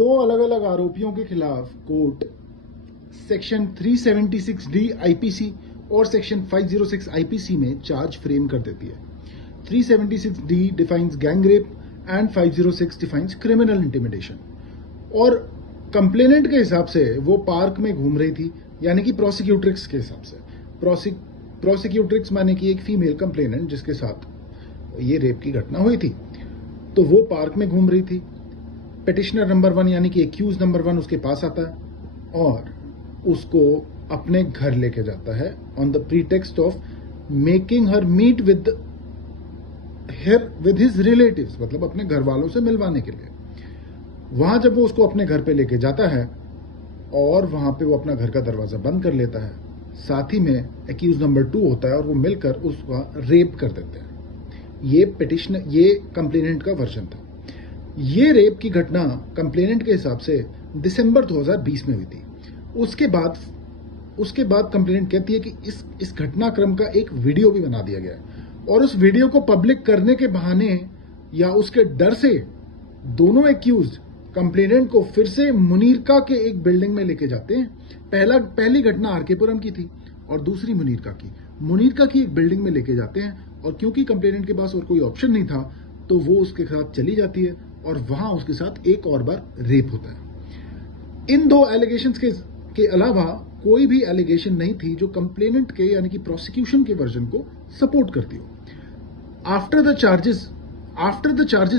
दो अलग अलग आरोपियों के खिलाफ कोर्ट सेक्शन 376D आईपीसी और सेक्शन 506 आईपीसी में चार्ज फ्रेम कर देती है। 376D defines gang rape and 506 defines criminal intimidation. और कंप्लेनेंट के हिसाब से वो पार्क में घूम रही थी, यानी कि प्रोसिक्यूट्रिक्स के हिसाब से प्रोसिक्यूट्रिक्स माने कि एक फीमेल कंप्लेनेंट जिसके साथ ये रेप की घटना हुई थी, तो वो पार्क में घूम रही थी। पिटिशनर नंबर 1 यानी कि एक्यूज नंबर 1 उसके पास आता है और उसको अपने घर लेके जाता है on the pretext of making her meet with his relatives, मतलब अपने घर वालों से मिलवाने के लिए। वहां जब वो उसको अपने घर पे लेके जाता है और वहां पे वो अपना घर का दरवाजा बंद कर लेता है, साथ ही में एक्यूज नंबर 2 होता है और वो मिलकर उसका रेप कर देते हैं। ये कंप्लेनेंट का वर्जन था। ये रेप की घटना कंप्लेनेंट के हिसाब से दिसंबर 2020 में हुई थी। उसके बाद कंप्लेनेंट कहती है कि इस घटनाक्रम का एक वीडियो भी बना दिया गया है और उस वीडियो को पब्लिक करने के बहाने या उसके डर से दोनों एक्यूज कंप्लेनेंट को फिर से मुनीरका के एक बिल्डिंग में लेके जाते हैं। पहली घटना आरकेपुरम की थी और दूसरी मुनीरका की एक बिल्डिंग में लेके जाते हैं और क्योंकि कंप्लेनेंट के पास और कोई ऑप्शन नहीं था तो वो उसके साथ चली जाती है और वहां उसके साथ एक और बार रेप होता है। इन दो एलिगेशंस के अलावा कोई भी एलिगेशन नहीं थी जो कंप्लेनेंट के यानी कि प्रोसिक्यूशन के वर्जन को सपोर्ट करती हो। After the charges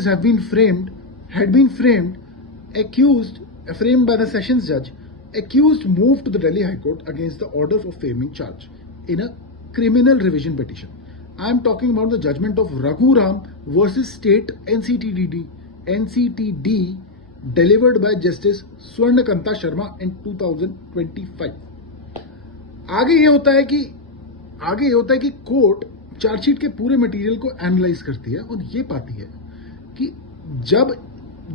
had been framed by the sessions judge, accused moved to the Delhi High Court against the order of framing charge in a criminal revision petition. I am talking about the judgment of Raghu Ram versus State NCTD delivered by Justice Swarnakanta Sharma in 2025. आगे ये होता है कि court chargesheet के पूरे material को analyse करती है और ये पाती है कि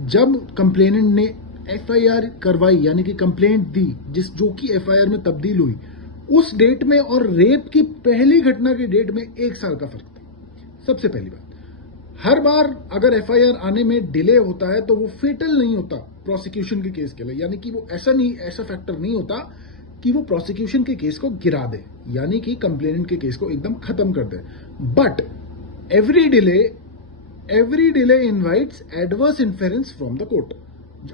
जब कंप्लेनेंट ने एफआईआर करवाई यानी कि कंप्लेंट दी जो कि एफआईआर में तब्दील हुई, उस डेट में और रेप की पहली घटना की डेट में 1 साल का फर्क था। सबसे पहली बात, हर बार अगर एफआईआर आने में डिले होता है तो वो फेटल नहीं होता प्रोसिक्यूशन के केस के लिए, यानी कि वो ऐसा फैक्टर नहीं होता कि वो प्रोसिक्यूशन के केस को गिरा दे, यानी कि कंप्लेनेंट के केस को एकदम खत्म कर दे। But every delay invites adverse inference from the court.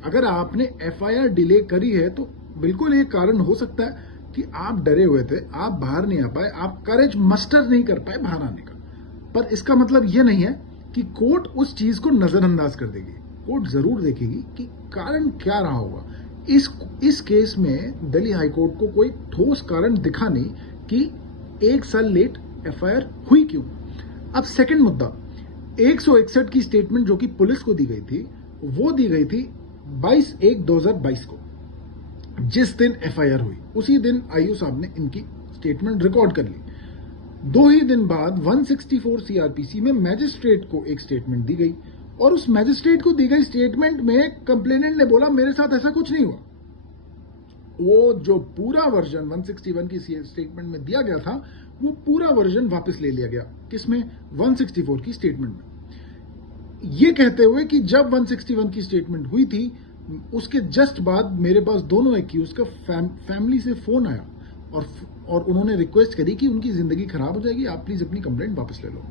अगर आपने एफआईआर डिले करी है तो बिल्कुल ये कारण हो सकता है कि आप डरे हुए थे, आप बाहर नहीं आ पाए, आप करेज मस्टर नहीं कर पाए बाहर आने का। पर इसका मतलब ये नहीं है कि कोर्ट उस चीज को नजरअंदाज कर देगी। कोर्ट जरूर देखेगी कि कारण क्या रहा होगा। इस केस में दिल्ली हाईकोर्ट को कोई ठोस कारण दिखा नहीं कि 1 साल लेट एफआईआर हुई क्यों। अब सेकंड मुद्दा, 161 की स्टेटमेंट जो कि पुलिस को दी गई थी, वो दी गई थी 22/1/2022 को, जिस दिन एफआईआर हुई। उसी दिन आईओ साहब ने इनकी स्टेटमेंट रिकॉर्ड कर ली। 2 ही दिन बाद 164 सीआरपीसी में मैजिस्ट्रेट को एक स्टेटमेंट दी गई और उस मैजिस्ट्रेट को दी गई स्टेटमेंट में कंप्लेनेंट ने बोला मेरे साथ ऐसा कुछ नहीं हुआ। वो जो पूरा वर्जन 161 की स्टेटमेंट में दिया गया था, वो पूरा वर्जन वापस ले लिया गया। किसमें? 164 की स्टेटमेंट में। ये कहते हुए कि जब 161 की स्टेटमेंट हुई थी उसके जस्ट बाद मेरे पास दोनों एक्यूज का फैमिली से फोन आया और उन्होंने रिक्वेस्ट करी कि उनकी जिंदगी खराब हो जाएगी, आप प्लीज अपनी कंप्लेंट वापस ले लो।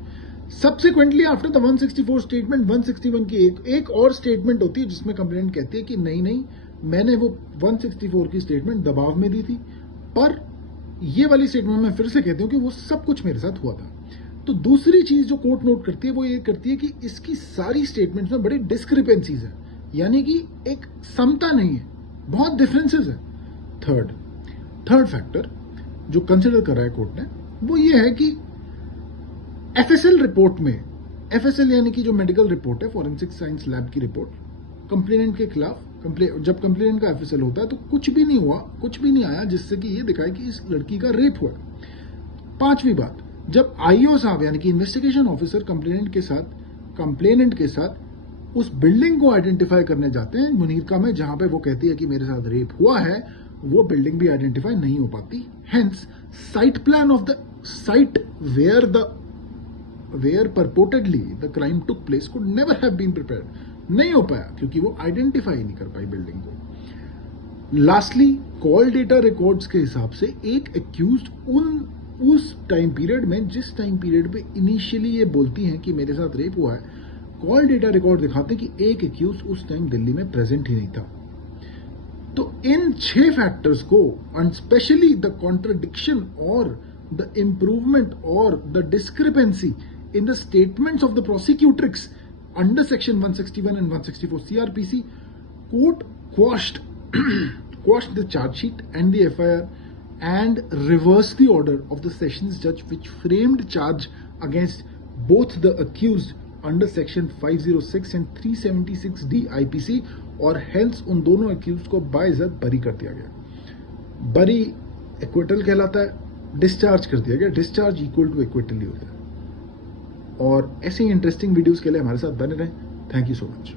सब्सिक्वेंटली आफ्टर द 164 स्टेटमेंट 161 की एक और स्टेटमेंट होती है जिसमें कंप्लेंट कहती है कि नहीं मैंने वो 164 की स्टेटमेंट दबाव में दी थी, पर ये वाली स्टेटमेंट मैं फिर से कहती हूं कि वो सब कुछ मेरे साथ हुआ था। तो दूसरी चीज जो कोर्ट नोट करती है वो ये करती है कि इसकी सारी स्टेटमेंट्स में बड़ी डिस्क्रिपेंसीज है, यानी कि एक समता नहीं है, बहुत डिफरेंसेस है। थर्ड फैक्टर जो कंसिडर कर रहा है कोर्ट ने वो ये है कि एफएसएल रिपोर्ट में, एफएसएल यानी कि जो मेडिकल रिपोर्ट है, फॉरेंसिक साइंस लैब की रिपोर्ट, कंप्लेनेंट के खिलाफ जब कंप्लेनेंट का एफएसएल होता है तो कुछ भी नहीं हुआ, कुछ भी नहीं आया जिससे कि ये दिखाए कि इस लड़की का रेप हुआ। 5वीं बात, जब आईओ साहब यानी कि इन्वेस्टिगेशन ऑफिसर कंप्लेनेंट के साथ उस बिल्डिंग को आइडेंटिफाई करने जाते हैं मुनीरका में जहां पे वो कहती है कि मेरे साथ रेप हुआ है, वो बिल्डिंग भी आइडेंटिफाई नहीं हो पाती। Hence site plan of the site where purportedly the crime took place could never have been prepared, नहीं हो पाया क्योंकि वो आइडेंटिफाई नहीं कर पाई बिल्डिंग को। लास्टली, कॉल डेटा रिकॉर्ड्स के हिसाब से एक एक्यूज्ड उस टाइम पीरियड में, जिस टाइम पीरियड पे इनिशियली ये बोलती हैं कि मेरे साथ रेप हुआ है, कॉल डेटा रिकॉर्ड दिखाते हैं कि एक एक्यूज उस टाइम दिल्ली में प्रेजेंट ही नहीं था। तो इन 6 फैक्टर्स को, एंड स्पेशली द कॉन्ट्रडिक्शन और द इंप्रूवमेंट और the discrepancy in the statements of the prosecutrix under section 161 and 164 CRPC, court quashed the charge sheet and the FIR and reversed the order of the sessions judge which framed charge against both the accused under section 506 and 376D IPC, और हेल्स उन दोनों accused को बाइज्जत बरी कर दिया गया। बरी acquittal कहलाता है, डिस्चार्ज कर दिया गया, डिस्चार्ज इक्वल टू एक्विटल ही होता है। और ऐसे ही इंटरेस्टिंग वीडियोस के लिए हमारे साथ बने रहें। Thank you so much.